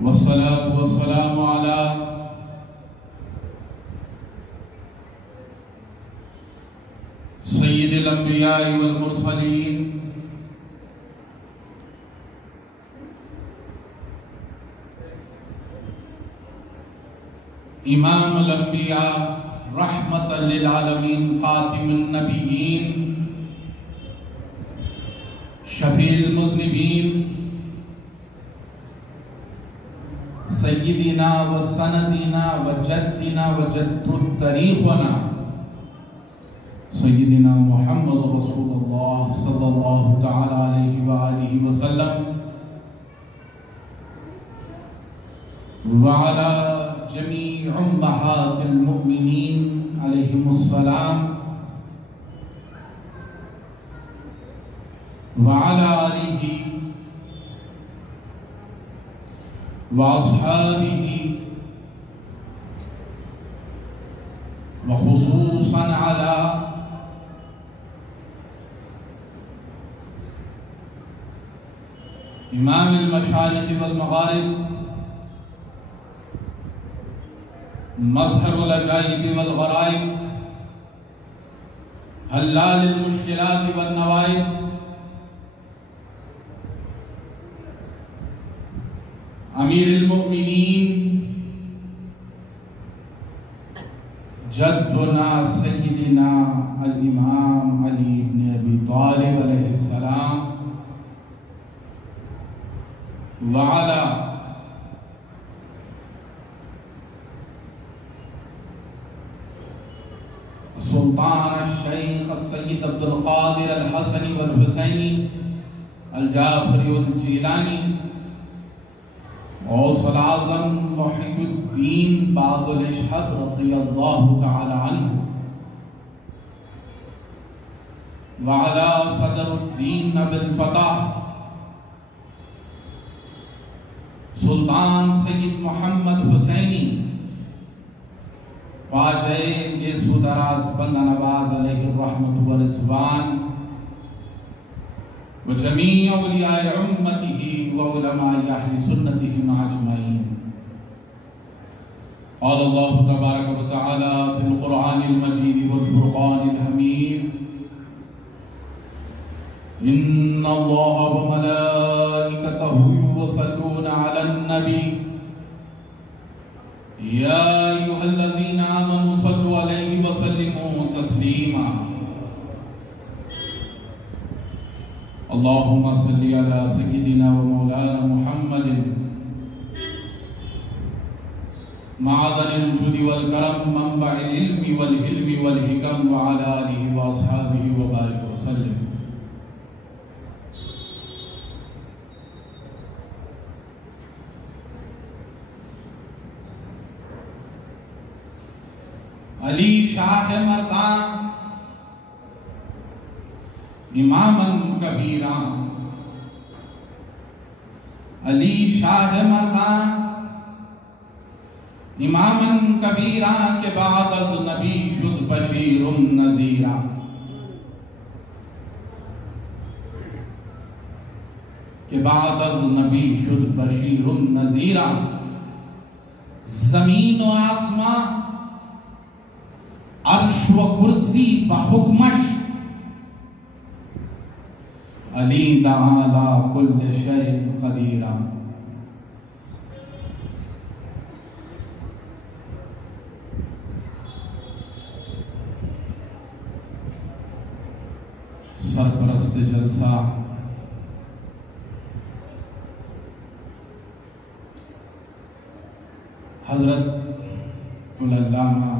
والصلاة والسلام على سيد الأنبياء والمرسلين امام الانبیاء رحمت للعالمین خاتم النبیین شفیع المذنبین سیدنا و سندنا و جدنا و جد تاریخنا سیدنا محمد رسول اللہ صلی اللہ تعالی علیہ وآلہ وسلم وعلى جميع أمهات المؤمنين عليهم السلام وعلى آله وأصحابه وخصوصا على إمام المشارق والمغارب مظہر العجائب والغرائب حلال المشکلات والنوائب امیر المؤمنین جدنا سیدنا الامام علی بن ابی طالب علیہ السلام وعلا سلطان الشیخ السید عبد القادر الحسنی والحسینی الجعفری الجیلانی غوث العظم محی الدین بعض الاشہب رضی اللہ تعالی عنہ وعلا صدر الدین ابی الفتح سلطان سید محمد حسینی خواجہ گیسو دراز بندہ نواز علیہ الرحمت والرضوان وجمیع اولیاء امتہ وعلماء اہل سنتہ اجمعین. قال اللہ تبارک وتعالی فی القرآن المجید والفرقان الحمید ان اللہ وملائکتہ یصلون علی النبی یا ایھا الذین آمنوا صلوا علیہ وسلموا تسلیما. اللہم صلی علی سیدنا و مولانا محمد معدن الجود والکرم منبع العلم والحلم والحکم وعلی آلہ واصحابہ وبارک وسلم. علی شاہ مردان اماماً کبیراً. علی شاہ مردان اماماً کبیراً کے بعد از نبی شد بشیر نذیرا. کے بعد از نبی شد بشیر نذیرا. زمین و آسمان عرش و کرسی بحکمش علی تعالی کل شیء قدیرا. سرپرست جلسہ حضرت العلامہ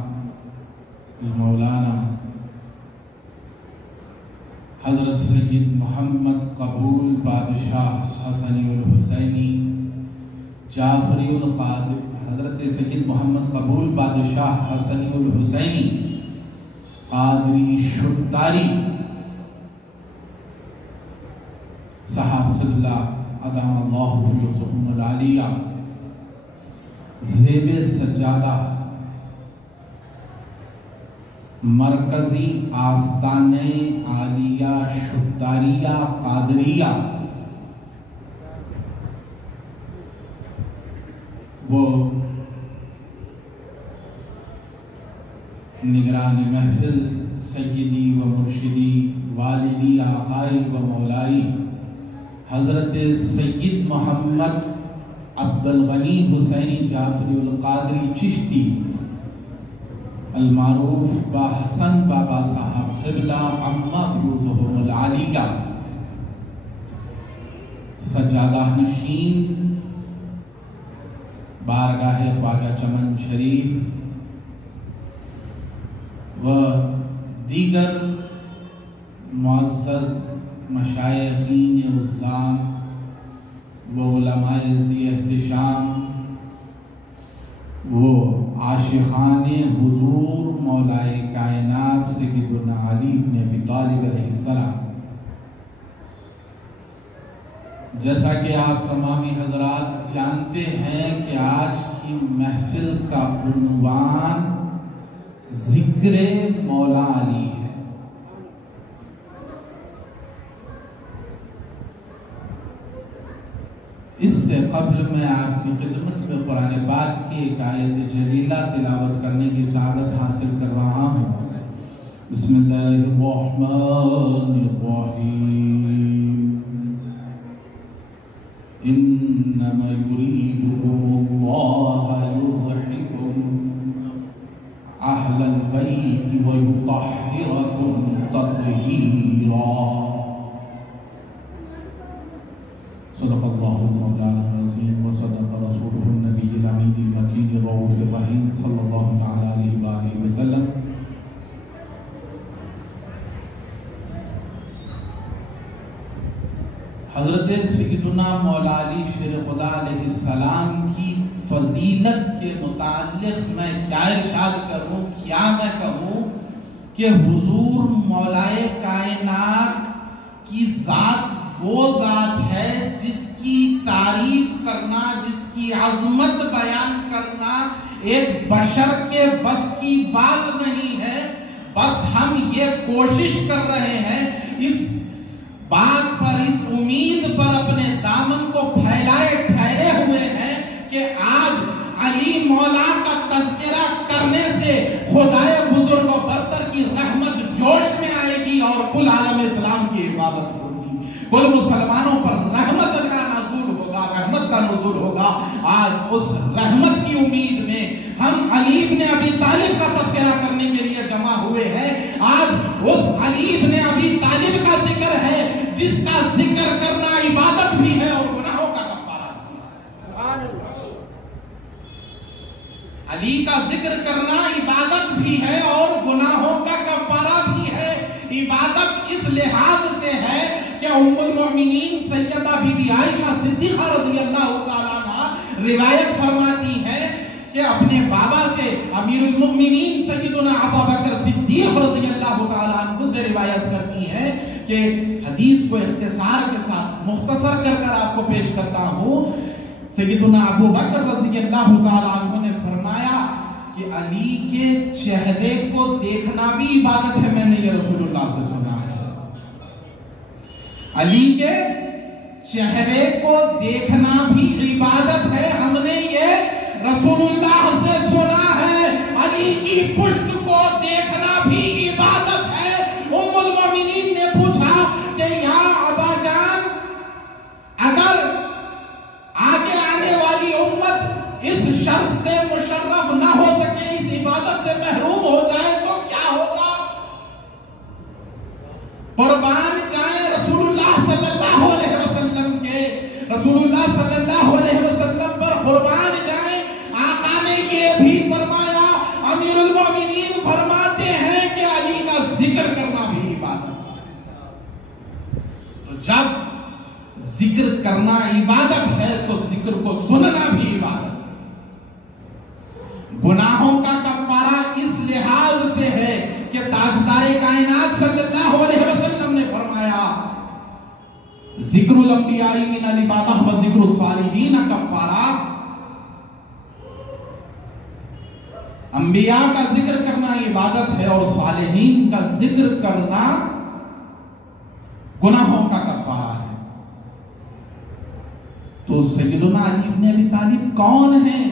مولانا حضرت سید محمد قبول بادشاہ حسنی الحسینی جعفری القادر حضرت سید محمد قبول بادشاہ حسنی الحسینی قادری شتاری صحابہ اللہ ادام اللہ فیضہم العالیہ زیب سجادہ مرکزی آستان عالیہ شتاریہ قادریہ نگران محفل سیدی و مرشدی والدی آقائی و مولائی حضرت سید محمد عبدالغنی حسینی جعفری القادری چشتی المعروف با حسن بابا صاحب قبلہ عما فیوزہم العالیہ سجادہ نشین بارگاہ خواجہ چمن شریف و دیگر معزز مشائخین عظام و علماء ذی احتشام وہ عاشقان حضور مولائے کائنات سیدنا علی بن ابی طالب علیہ السلام، جیسا کہ آپ تمامی حضرات جانتے ہیں کہ آج کی محفل کا عنوان ذکر مولا علی ہے۔ اس سے قبل میں آپ کی خدمت میں قرآن پاک کی ایک آیت جلیلہ تلاوت کرنے کی سعادت حاصل کر رہا ہوں۔ بسم اللہ الرحمن الرحیم۔ انما یریدکم اللہ یضحکم اہل البیت ویطہرکم تطہیرا۔ صدق اللہ مولانا العظیم وصدق رسولہ النبی الامین المکین الرؤوف الرحیم صلی اللہ تعالی علیہ وآلہ وسلم۔ حضرت سیدنا مولا علی شیر خدا علیہ السلام کی فضیلت کے متعلق میں کیا ارشاد کروں، کیا میں کہوں کہ حضور مولائے کائنات کی ذات وہ ذات ہے جس کی تعریف کرنا، جس کی عظمت بیان کرنا ایک بشر کے بس کی بات نہیں ہے۔ بس ہم یہ کوشش کر رہے ہیں، اس بات پر، اس امید پر اپنے دامن کو پھیلائے ٹھہرے ہوئے ہیں کہ آج علی مولا کا تذکرہ کرنے سے خدائے بزرگ و برتر کی رحمت جوش میں آئے گی اور کل عالم اسلام کی حفاظت ہوگی، کل مسلمانوں پر رحمت کا نزول ہوگا، رحمت کا نزول ہوگا۔ آج اس رحمت کی امید میں ہم علی بن ابی طالب کا تذکرہ کرنے کے لیے جمع ہوئے ہیں۔ آج اس علی بن ابی طالب کا ذکر ہے جس کا ذکر کرنا عبادت بھی ہے اور گناہوں کا کفارہ بھی ہے۔ علی کا ذکر کرنا عبادت بھی ہے اور گناہوں کا کفارہ بھی ہے۔ عبادت اس لحاظ سے ہے کہ ام المؤمنین سیدہ بی بی عائشہ صدیقہ رضی اللہ تعالیٰ عنہ روایت فرماتی ہے کہ اپنے بابا سے امیر المؤمنین سیدنا ابوبکر صدیق رضی اللہ تعالیٰ عنہ سے روایت کرتی ہے کہ حدیث کو اختصار کے ساتھ مختصر کر آپ کو پیش کرتا ہوں۔ سیدنا ابوبکر رضی اللہ تعالیٰ عنہ نے فرمایا کہ علی کے چہرے کو دیکھنا بھی عبادت ہے۔ میں نے یہ رسول اللہ سے سنا ہے، علی کے چہرے کو دیکھنا بھی عبادت ہے۔ ہم نے یہ رسول اللہ سے سنا ہے، علی کی پشت کو دیکھنا بھی عبادت ہے۔ ام المؤمنین نے پوچھا کہ یا ابا جان، اگر آگے آنے والی امت اس شرط سے مشرف نہ ہو سکے، اس عبادت سے محروم ہو جائے تو کیا ہوگا؟ قربان جائیں رسول اللہ صلی اللہ علیہ وسلم کے، رسول اللہ صلی اللہ علیہ وسلم پر قربان جائیں۔ آقا نے یہ بھی فرمایا، امیر المؤمنین فرماتے ہیں کہ علی کا ذکر کرنا بھی عبادت ہے۔ تو جب ذکر کرنا عبادت ہے تو ذکر کو سننا بھی عبادت ہے۔ گناہوں کا کفارہ اس لحاظ سے ہے کہ تاجدار کائنات صلی اللہ علیہ وسلم نے فرمایا ذکر الانبیاء من العبادہ و ذکر الصالحین کفارہ۔ انبیاء کا ذکر کرنا عبادت ہے اور صالحین کا ذکر کرنا گناہوں کا کفارہ ہے۔ تو سیدنا علی بن ابی طالب کون ہیں؟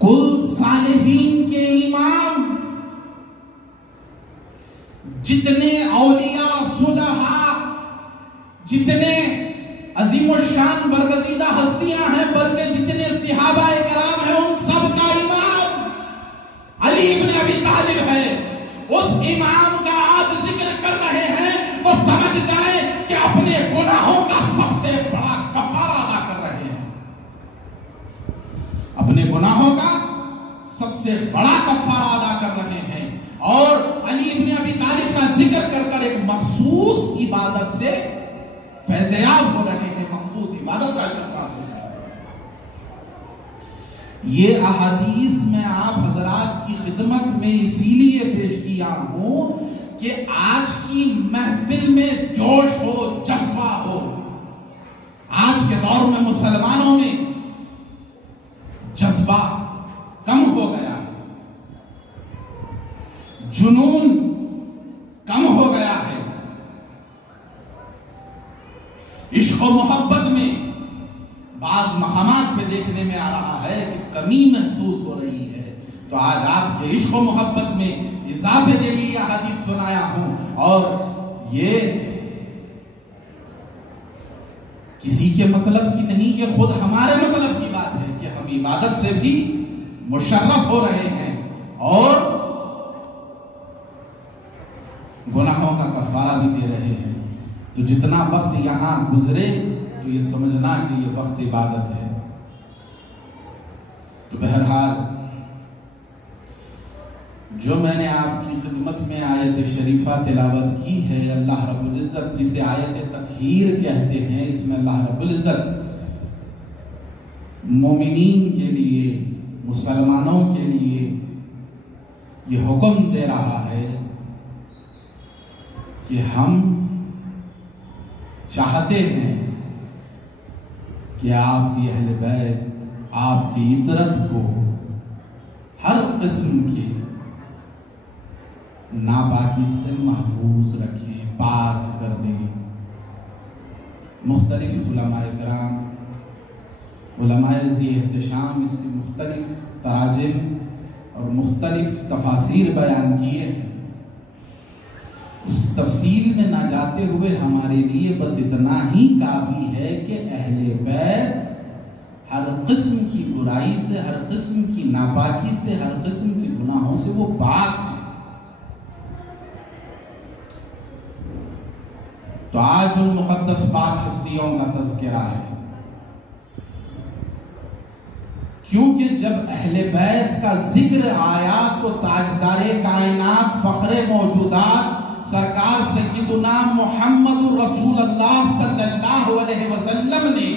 کل صالحین کے امام، جتنے اولیاء صلحاء، جتنے عظیم الشان برگزیدہ ہستیاں ہیں، بلکہ جتنے صحابہ کرام ہیں، ان سب کا امام علی ابن ابی طالب ہے۔ اس امام کا آج ذکر کر رہے ہیں تو سمجھ جائیں کہ اپنے گناہوں کا سب سے بڑا کفارہ ادا کر رہے ہیں، اپنے گناہوں کا سب سے بڑا کفارہ ادا کر رہے ہیں، اور علی ابن ابی طالب کا ذکر کر کر ایک مخصوص عبادت سے فیضیاب ہو رہے ہیں، مخصوص عبادت کا شرف حاصل کر رہے ہیں۔ یہ احادیث میں آپ حضرات کی خدمت میں اسی لیے پیش کیا ہوں کہ آج کی محفل میں جوش ہو، جذبہ ہو۔ آج کے دور میں مسلمانوں میں جذبہ کم ہو گیا ہے، جنون کم ہو گیا ہے، عشق و محبت میں بعض مقامات پہ دیکھنے میں آ رہا ہے کہ کمی محسوس ہو رہی ہے۔ تو آج آپ کے عشق و محبت میں اضافے کے لیے یہ حدیث سنایا ہوں، اور یہ کسی کے مطلب کی نہیں، یہ خود ہمارے مطلب کی بات ہے کہ ہم عبادت سے بھی مشرف ہو رہے ہیں اور گناہوں کا کفارہ بھی دے رہے ہیں۔ تو جتنا وقت یہاں گزرے تو یہ سمجھنا کہ یہ وقت عبادت ہے۔ تو بہرحال جو میں نے آپ کی خدمت میں آیت شریفہ تلاوت کی ہے، اللہ رب العزت جسے آیت تطہیر کہتے ہیں، اس میں اللہ رب العزت مومنین کے لیے، مسلمانوں کے لیے یہ حکم دے رہا ہے کہ ہم چاہتے ہیں کہ آپ کی اہل بیت آپ کی عطرت کو ہر قسم کی ناپاکی سے محفوظ رکھیں، پاک کر دیں۔ مختلف علماء کرام، علماء ذی احتشام اس کی مختلف تراجم اور مختلف تفاسیر بیان کیے ہیں۔ اس تفصیل میں نہ جاتے ہوئے ہمارے لیے بس اتنا ہی کافی ہے کہ اہل بیت ہر قسم کی برائی سے، ہر قسم کی ناپاکی سے، ہر قسم کے گناہوں سے وہ پاک ہیں۔ تو آج ان مقدس پاک ہستیوں کا تذکرہ ہے، کیونکہ جب اہل بیت کا ذکر آیا تو تاجدار کائنات، فخر موجودات، سرکار سیدنا محمد رسول اللہ صلی اللہ علیہ وسلم نے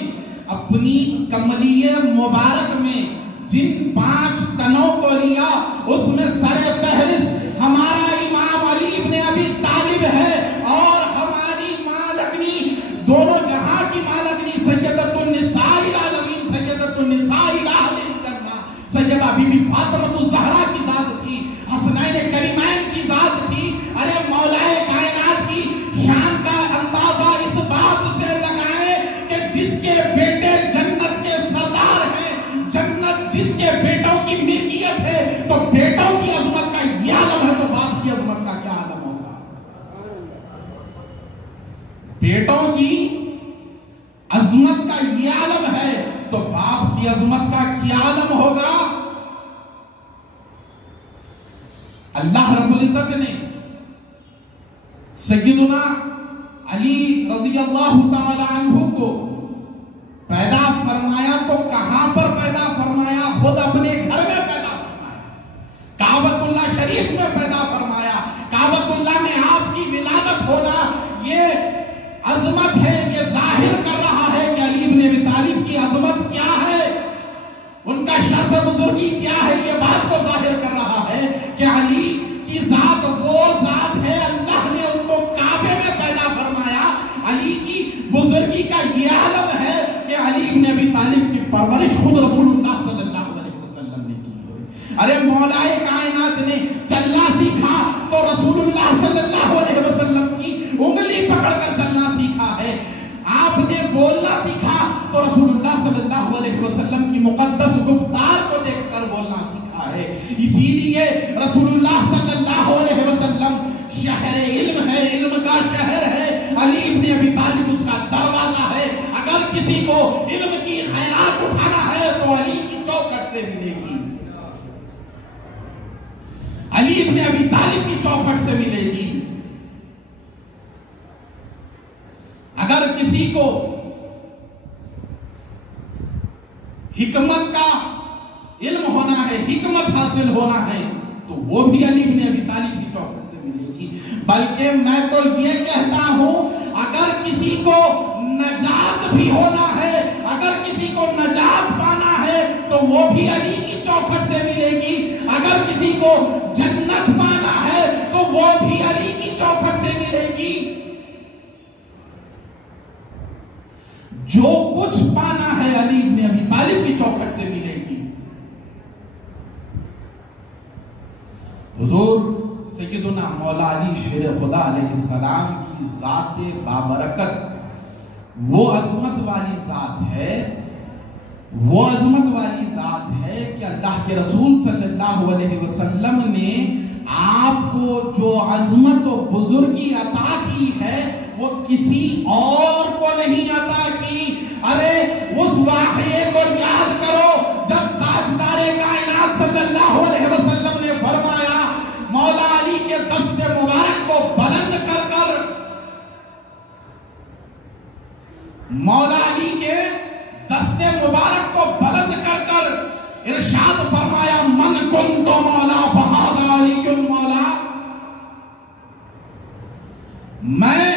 اپنی کملیہ مبارک میں جن 5 تنوں کو لیا، اس میں سر فہرست ہمارا امام علی ابن ابی طالب ہے، اور ہماری مالکنی، دونوں جہاں کی مالکنی، سیدۃ النساء العالمین، سیدۃ النساء اہل الجنہ، سیدہ بی بی فاطمہ الزہرا کی ذات تھی، حسنین کریمین کی ذات تھی۔ ارے مولا کائنات کی شان کا اندازہ اس بات سے لگائیں کہ جس کے بیٹے جنت کے سردار ہیں، جنت جس کے بیٹوں کی ملکیت ہے، تو بیٹوں کی عظمت کا یہ عالم ہے تو باپ کی عظمت کا کیا عالم ہوگا؟ بیٹوں کی عظمت کا یہ عالم ہے تو باپ کی عظمت کا کیا عالم ہوگا؟ اللہ رب العزت نے سیدنا علی رضی اللہ تعالی عنہ کو پیدا فرمایا تو کہاں پر پیدا فرمایا؟ خود اپنے گھر میں پیدا فرمایا، کعبۃ اللہ شریف میں پیدا فرمایا۔ کعبۃ اللہ میں آپ کی ولادت ہونا یہ عظمت ہے، یہ ظاہر کر رہا ہے کہ علی ابن ابی طالب کی عظمت کیا ہے، ان کا شرف بزرگی کیا ہے۔ یہ بات کو ظاہر کر رہا ہے کہ علی کی ذات وہ ذات ہے، اللہ نے ان کو کعبے میں پیدا فرمایا۔ علی کی بزرگی کا یہ عالم ہے کہ علی ابن ابی طالب کی پرورش خود رسول اللہ صلی اللہ علیہ وسلم نے کی ہے۔ ارے مولا کائنات نے چلنا سیکھا تو رسول اللہ صلی اللہ علیہ وسلم کی انگلی پکڑ کر چلنا سیکھا ہے۔ آپ نے بولنا سیکھا تو رسول اللہ صلی اللہ علیہ وسلم کی مقدس گفتار کو دیکھ کر بولنا سیکھا ہے۔ اسی لیے رسول اللہ صلی اللہ علیہ وسلم شہر علم ہے، علم کا شہر ہے، علی ابن ابی طالب اس کا دروازہ ہے۔ اگر کسی کو علم کی خیرات اٹھانا ہے تو علی کی چوکھٹ سے ملے گی، علی ابن ابی طالب کی چوکھٹ سے ملے گی۔ اگر کسی کو حکمت کا علم ہونا ہے، حکمت حاصل ہونا ہے، تو وہ بھی علی ابن ابی طالب کی چوکھٹ سے ملے گی۔ بلکہ میں تو یہ کہتا ہوں اگر کسی کو نجات بھی ہونا ہے، اگر کسی کو نجات پانا ہے تو وہ بھی علی کی چوکھٹ سے ملے گی، اگر کسی کو جنت پانا ہے تو وہ بھی علی کی چوکھٹ سے ملے گی۔ جو کچھ پانا ہے علی ابن ابی طالب کی چوکھٹ سے ملے گی۔ حضور سیدنا مولا علی شیر خدا علیہ السلام کی ذات بابرکت وہ عظمت والی ذات ہے، وہ عظمت والی ذات ہے کہ اللہ کے رسول صلی اللہ علیہ وسلم نے آپ کو جو عظمت و بزرگی عطا کی ہے وہ کسی اور کو نہیں عطا کی۔ ارے اس واقعے کو یاد کرو جب تاجدار کائنات صلی اللہ علیہ وسلم نے فرمایا مولا علی کے دست مبارک کو بلند کر کر، مولا علی کے دست مبارک کو بلند کر کر ارشاد فرمایا من کنت مولا فہذا علی المولا، میں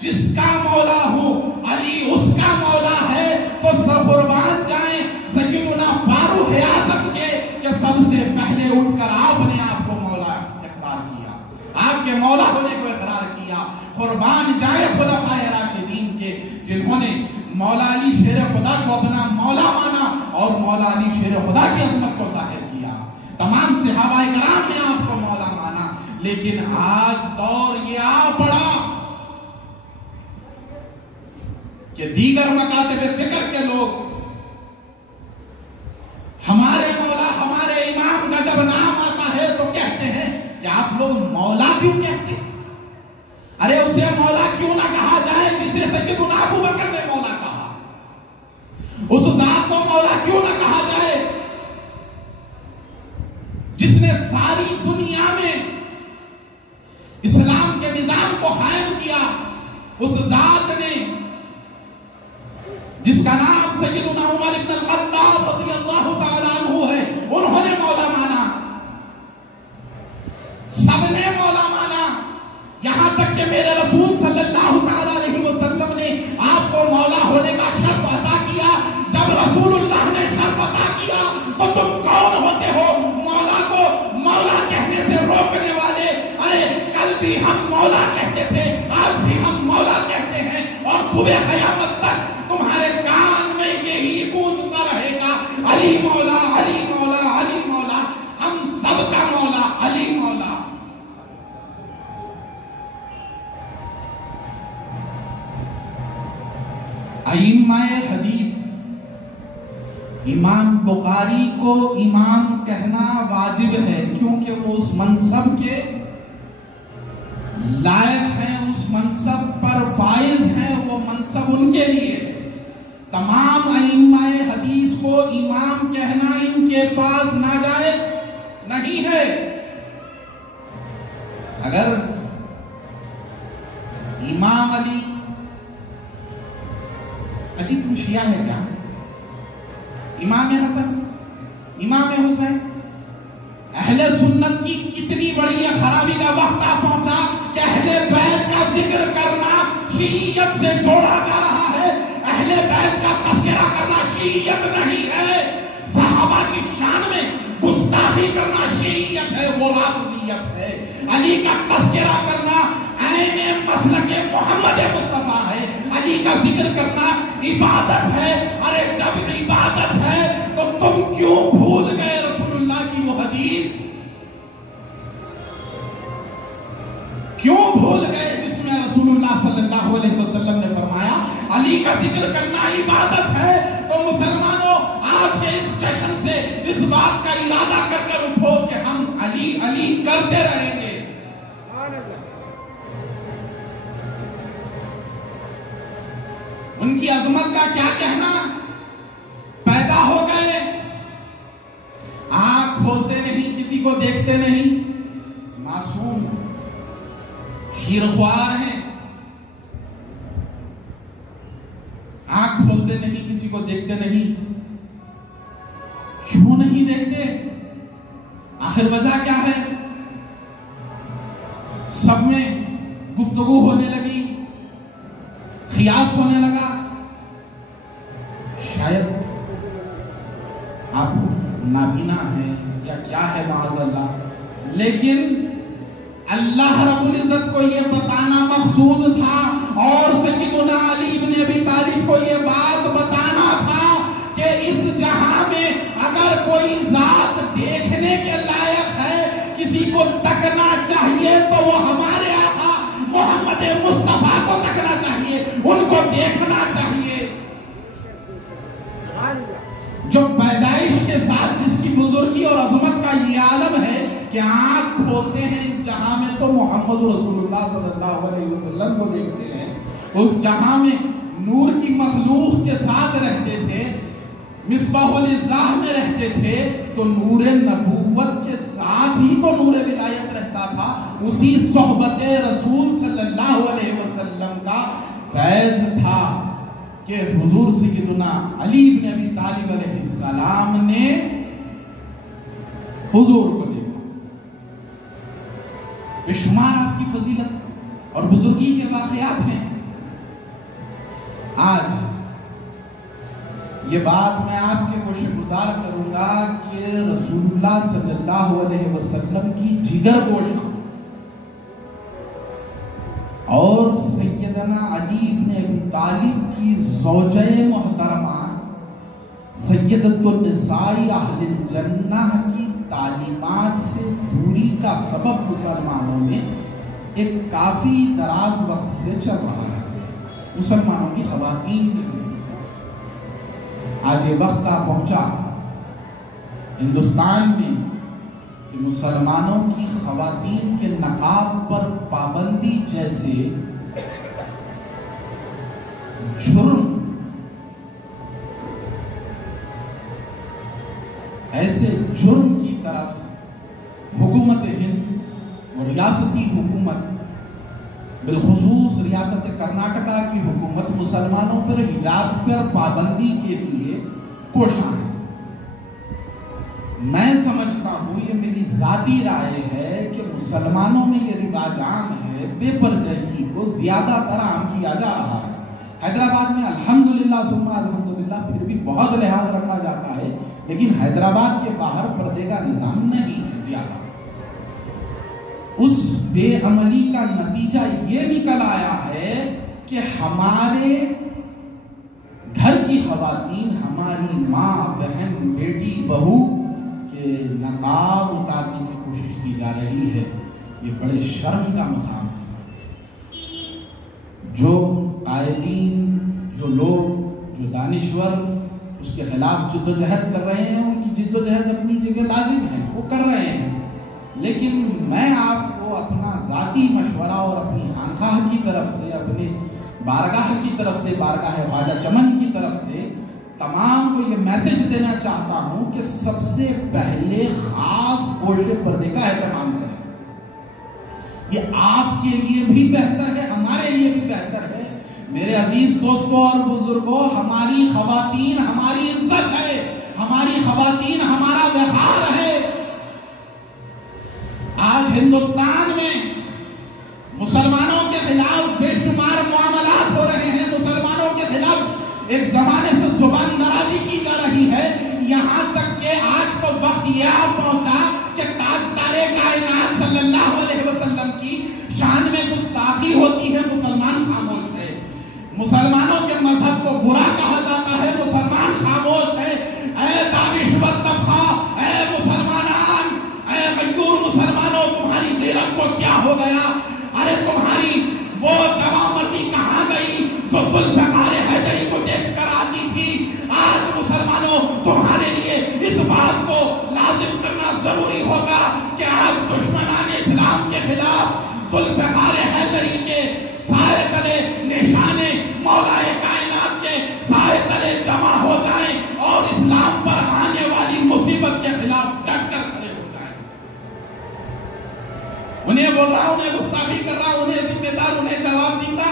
جس کا مولا ہوں علی اس کا مولا ہے۔ تو سب قربان جائیں سیدنا فاروق اعظم کے کہ سب سے پہلے اٹھ کر آپ نے آپ کو مولا اختیار کیا، آپ کے مولا ہونے کو اقرار کیا۔ قربان جائیں خلفائے راشدین کے جنہوں نے مولا علی شیر خدا کو اپنا مولا مانا اور مولا علی شیر خدا کی عظمت کو ظاہر کیا۔ تمام صحابہ کرام نے آپ کو مولا مانا، لیکن آج دور یہ آ پڑا کہ دیگر مکاتب فکر کے لوگ ہمارے مولا ہمارے امام کا جب نام آتا ہے تو کہتے ہیں کہ آپ لوگ مولا کیوں کہتے ہیں؟ ارے اسے مولا کیوں نہ کہا جائے جسے سیدنا ابو بکر نے مولا کہا؟ اس ذات کو مولا کیوں نہ کہا جائے جس نے ساری دنیا میں اسلام کے نظام کو قائم کیا؟ اس ذات نے جس کا نام سیدنا عمر بن الخطاب رضی اللہ تعالیٰ عنہ ہے، انہوں نے مولا مانا، سب نے مولا مانا، یہاں تک کہ میرے رسول صلی اللہ تعالیٰ علیہ وسلم نے آپ کو مولا ہونے کا شرف عطا کیا۔ جب رسول اللہ نے شرف عطا کیا تو تم کون ہوتے ہو مولا کو مولا کہنے سے روکنے والے؟ ارے کل بھی ہم مولا کہتے تھے، آج بھی ہم مولا کہتے ہیں، اور صبح قیامت تک تمہارے کان میں یہی گونجتا رہے گا علی مولا علی مولا علی مولا، ہم سب کا مولا علی مولا۔ ائمہ حدیث امام بخاری کو امام کہنا واجب ہے، کیونکہ وہ اس منصب کے لائق ہیں، اس منصب پر فائز ہیں، وہ منصب ان کے لیے ہے۔ تمام ائمہ حدیث کو امام کہنا ان کے پاس ناجائز نہیں ہے۔ اگر امام علی عجیب شیعہ ہے کیا؟ امام حسن، امام حسین، اہل سنت کی کتنی بڑی خرابی کا وقت آ پہنچا کہ اہل بیت کا ذکر کرنا شیعیت سے جوڑا جا رہا ہے۔ اہل بیت کا تذکرہ کرنا شیعیت نہیں ہے، صحابہ کی شان میں گستاخی کرنا شیعیت ہے، وہ رافضیت ہے۔ علی کا تذکرہ کرنا عین مسلک محمد مصطفیٰ ہے، علی کا ذکر کرنا عبادت ہے۔ ارے جب عبادت ہے تو تم کیوں بھول گئے رسول اللہ کی وہ حدیث؟ کیوں بھول گئے جس میں رسول اللہ صلی اللہ علیہ وسلم نے فرمایا علی کا ذکر کرنا عبادت ہے؟ تو مسلمانوں آج کے اس جشن سے اس بات کا ارادہ کر کر اٹھو کہ ہم علی علی کرتے رہیں گے۔ ان کی عظمت کا کیا کہنا. پیدا ہو گئے، آنکھ کھولتے نہیں، کسی کو دیکھتے نہیں، معصوم شیرخوار ہیں، آنکھ کھولتے نہیں، کسی کو دیکھتے نہیں. کیوں نہیں دیکھتے؟ آخر وجہ کیا ہے؟ سب میں گفتگو ہونے لگی، خیاس ہونے لگا. شاید آپ نابینا ہیں یا کیا ہے معاذ اللہ، لیکن اللہ رب العزت کو یہ بتانا مقصود تھا اور سیدنا علی بن ابی طالب کو یہ بات بتانا تھا کہ اس جہاں میں اگر کوئی ذات دیکھنے کے لائق ہے، کسی کو تکنا چاہیے تو وہ ہمارے آقا محمد مصطفیٰ کو تکنا چاہیے، ان کو دیکھنا چاہیے. جو پیدائش کے ساتھ جس کی بزرگی اور عظمت کا یہ عالم ہے کہ آنکھ کھولتے ہیں اس جہاں میں تو محمد رسول اللہ صلی اللہ علیہ وسلم کو دیکھتے ہیں. اس جہاں میں نور کی مخلوق کے ساتھ رہتے تھے، مصباح الازاح میں رہتے تھے، تو نور نبوت کے ساتھ ہی تو نور ولایت رہتا تھا. اسی صحبت رسول صلی اللہ علیہ وسلم کا فیض تھا کہ حضور سیدنا علی بن ابی طالب علیہ السلام نے حضور کو دیکھا. بے شمار آپ کی فضیلت اور بزرگی کے واقعات ہیں. آج یہ بات میں آپ کے گوشے گزار کروں گا کہ رسول اللہ صلی اللہ علیہ وسلم کی جگر گوشہ اور سیدنا علی بن ابی طالب کی زوجہ محترمہ سیدۃ النساء اہل الجنہ کی تعلیمات سے دوری کا سبب مسلمانوں میں ایک کافی دراز وقت سے چل رہا ہے. مسلمانوں کی خواتین کی دوری. آج یہ وقت آ پہنچا ہندوستان میں کہ مسلمانوں کی خواتین کے نقاب پر پابندی جیسے جرم، ایسے جرم کی طرف حکومت ہند اور ریاستی حکومت، بالخصوص ریاست کرناٹکا کی حکومت مسلمانوں پر حجاب پر پابندی کے لیے کوشاں ہے. میں سمجھتا ہوں، یہ میری ذاتی رائے ہے کہ مسلمانوں میں یہ رواج عام ہے، بے پردگی کو زیادہ تر عام کیا جا رہا ہے. حیدرآباد میں الحمدللہ ثم الحمدللہ پھر بھی بہت لحاظ رکھا جاتا ہے، لیکن حیدرآباد کے باہر پردے کا نظام نہیں ہے زیادہ. اس بے عملی کا نتیجہ یہ نکل آیا ہے کہ ہمارے گھر کی خواتین، ہماری ماں، بہن، بیٹی، بہو کے نقاب اتارنے کی کوشش کی جا رہی ہے. یہ بڑے شرم کا مقام ہے. جو قائدین، جو لوگ، جو دانشور اس کے خلاف جد و جہد کر رہے ہیں، ان کی جد و جہد اپنی جگہ لازم ہے، وہ کر رہے ہیں. لیکن میں آپ کو اپنا ذاتی مشورہ اور اپنی خانقاہ کی طرف سے، اپنے بارگاہ کی طرف سے، بارگاہ خواجہ چمن کی طرف سے تمام کو یہ میسج دینا چاہتا ہوں کہ سب سے پہلے خاص گوشے پردے کا اہتمام کریں. یہ آپ کے لیے بھی بہتر ہے، ہمارے لیے بھی بہتر ہے. میرے عزیز دوستوں اور بزرگوں، ہماری خواتین ہماری عزت ہے، ہماری خواتین ہمارا وقار ہے. آج ہندوستان میں مسلمانوں کے خلاف بے شمار معاملات ہو رہے ہیں. مسلمانوں کے خلاف ایک زمانے سے زبان درازی کی جا رہی ہے، یہاں تک کہ آج تو وقت یہ آ پہنچا کہ تاجدار کائنات صلی اللہ علیہ وسلم کی شان میں گستاخی ہوتی ہے، مسلمان خاموش ہے. مسلمانوں کے مذہب کو برا کہا جاتا ہے، مسلمان خاموش ہے. اے دانشور طبقہ، اے مسلمانان، اے غیور مسلمانوں، تمہاری غیرت کو کیا ہو گیا؟ ارے تمہاری وہ جوان مردی کہاں گئی جو ذوالفقار حیدری کو دیکھ کر آتی تھی؟ آج مسلمانوں، تمہارے لیے اس بات کو لازم کرنا ضروری ہوگا کہ آج دشمنان اسلام کے خلاف ذوالفقار حیدری کے سارے قدے نشانے مولا بول رہا انہیں گستاخی کر رہا انہیں ذمہ دار انہیں جواب دیں گا.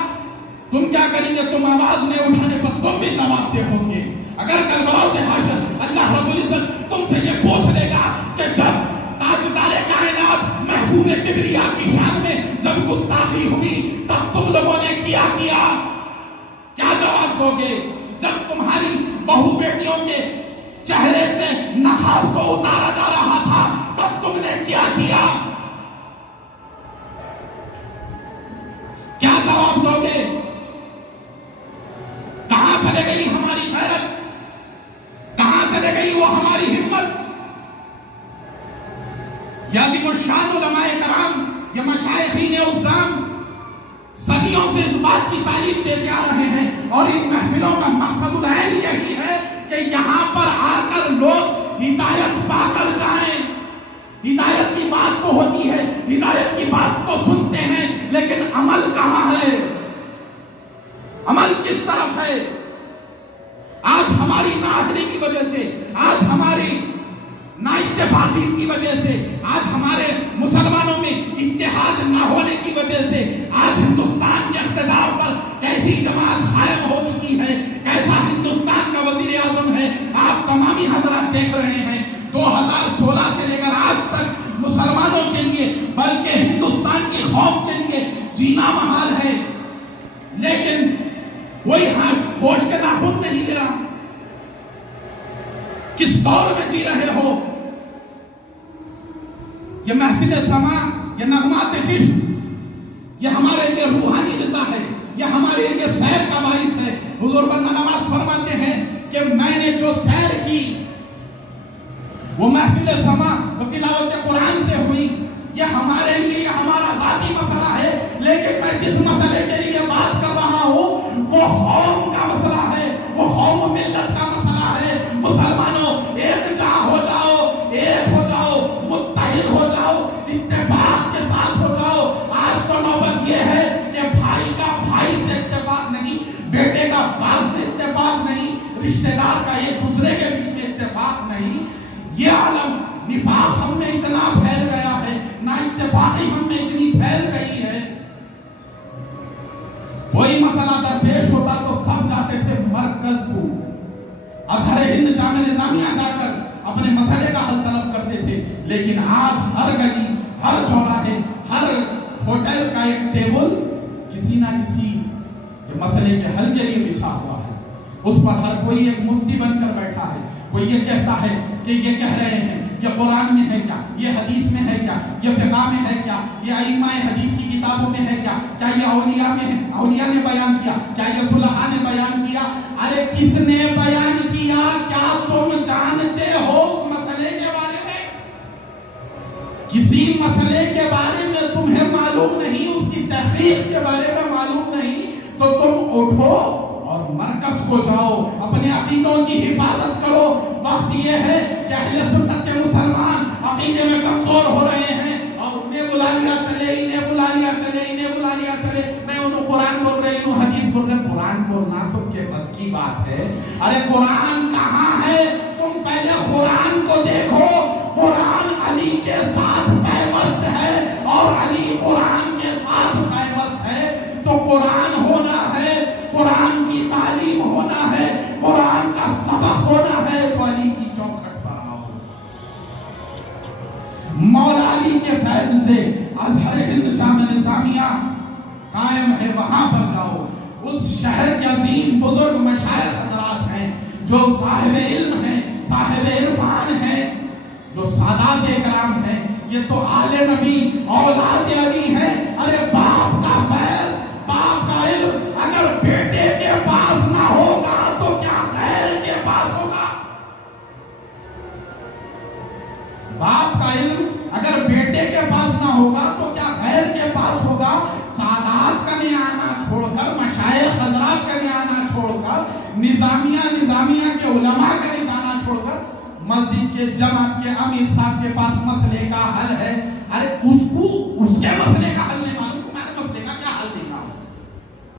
تم کیا کریں گے؟ تم آواز نہیں اٹھانے پر تم بھی جواب دے ہوں گے. اگر کل بروز حشر اللہ رب العزت تم سے یہ پوچھ لے گا کہ جب تاجدار کائنات محبوب کبریا کی شان میں جب گستاخی ہوئی تب تم لوگوں نے کیا کیا جواب دو گے؟ جب تمہاری بہو بیٹیوں کے چہرے سے نقاب کو اتارا جا رہا تھا تب تم نے کیا جواب دو گے؟ کہاں چلے گئی ہماری غیرت؟ کہاں چلے گئی وہ ہماری ہمت؟ یا عظیم الشان علماء کرام، یہ مشائخین عظام صدیوں سے اس بات کی تعلیم دیتے آ رہے ہیں، اور ان محفلوں کا مقصد العین یہی ہے کہ یہاں پر آ کر لوگ ہدایت پا کر جائیں. ہدایت کی بات تو ہوتی ہے، ہدایت کی بات تو سنتے ہیں، لیکن عمل کہاں ہے؟ عمل کس طرف ہے؟ آج ہماری نااہلی کی وجہ سے، آج ہماری نا اتفاقی کی وجہ سے، آج ہمارے مسلمانوں میں اتحاد نہ ہونے کی وجہ سے آج ہندوستان کے اقتدار پر کیسی جماعت قائم ہو چکی ہے، کیسا ہندوستان کا وزیر اعظم ہے. آپ تمامی حضرات دیکھ رہے ہیں 2016 سے لے کر آج تک مسلمانوں کے لیے بلکہ ہندوستان کی قوم کے لیے جینا محال ہے، لیکن کوئی گوشت کے ناخن نہیں دے رہا. کس دور میں جی رہے ہو؟ یہ محفل سما، یہ نغمات جشن، یہ ہمارے لیے روحانی غذا ہے، یہ ہمارے لیے سیر کا باعث ہے. حضور بندہ نواز فرماتے ہیں کہ میں نے جو سیر کی وہ محفل سما وہ تلاوت قرآن سے ہوئی. یہ ہمارے لیے یہ ہمارا ذاتی مسئلہ ہے، لیکن میں جس مسئلے کے لیے بات کر رہا ہوں وہ قوم کا مسئلہ ہے، وہ قوم ملت کا مسئلہ ہے. مسلمانوں ایک جہاں ہو جاؤ، ایک ہو جاؤ، متحد ہو جاؤ، اتفاق کے ساتھ ہو جاؤ. آج تو نوبت یہ ہے کہ بھائی کا بھائی سے اتفاق نہیں، بیٹے کا باپ سے اتفاق نہیں، رشتہ دار کا ایک دوسرے کے بیچ میں اتفاق نہیں. یہ عالم نفاق ہم میں اتنا پھیل گیا ہے، نا اتفاقی ہم میں اتنی پھیل گئی ہے. کوئی مسئلہ درپیش ہوتا تو سب جاتے تھے مرکز کو، ازہر ہند جامعہ نظامیہ جا کر اپنے مسئلے کا حل طلب کرتے تھے. لیکن آج ہر گلی، ہر چوراہے، ہر ہوٹل کا ایک ٹیبل کسی نہ کسی مسئلے کے حل کے لیے بچھا ہوا ہے. اس پر ہر کوئی ایک مفتی بن کر بیٹھا ہے. کوئی یہ کہتا ہے کہ یہ کہہ رہے ہیں، یہ قرآن میں ہے کیا، یہ حدیث میں ہے کیا، یہ فقہ میں ہے کیا، یہ ائمہ حدیث کی کتابوں میں ہے کیا، کیا یہ اولیاء میں ہے، اولیاء نے بیان کیا، کیا یہ صلحاء نے بیان کیا. ارے کس نے بیان کیا؟ کیا تم جانتے ہو اس مسئلے کے بارے میں؟ کسی مسئلے کے بارے میں تمہیں معلوم نہیں، اس کی تحقیق کے بارے میں معلوم نہیں، تو تم اٹھو اور مرکز کو جاؤ، اپنے عقیدوں کی حفاظت کرو. وقت یہ ہے کہ اہل سنت کے مسلمان عقیدے میں کمزور ہو رہے ہیں اور انہیں بلا لیا چلے، انہیں بلا لیا چلے، انہیں بلا لیا چلے. میں انہوں قرآن بول رہے، انہوں حدیث بول رہے. قرآن بولنا سب کے بس کی بات ہے. ارے قرآن کہاں ہے؟ تم پہلے قرآن کو دیکھو. قرآن علی کے ساتھ پیوست ہے اور علی قرآن کے ساتھ پیوست ہے. تو قرآن ہونا ہے، قرآن کی تعلیم ہونا ہے، قرآن کا سبق ہونا ہے. تو علی کی چوکھٹ پر آؤ. مولا علی کے فیض سے ازہر ہند جامعہ نظامیہ قائم ہے، وہاں پر جاؤ. اس شہر کے عظیم بزرگ مشائخ حضرات ہیں جو صاحب علم ہیں، صاحب عرفان ہیں، جو سادات کرام ہیں. یہ تو آل نبی اولاد علی ہیں. ارے باپ کا فیض، باپ کا علم اگر بیٹے کے پاس نہ ہوگا تو کیا خیر کے پاس ہوگا؟ باپ کا علم اگر بیٹے کے پاس نہ ہوگا تو کیا خیر کے پاس ہوگا؟ سادات کا نعانہ چھوڑ کر، مشائخ حضرات کا نعانہ چھوڑ کر، نظامیہ کے علماء کا نعانہ چھوڑ کر مسجد کے جماعت کے امیر صاحب کے پاس مسئلے کا حل ہے. ارے اس کے مسئلے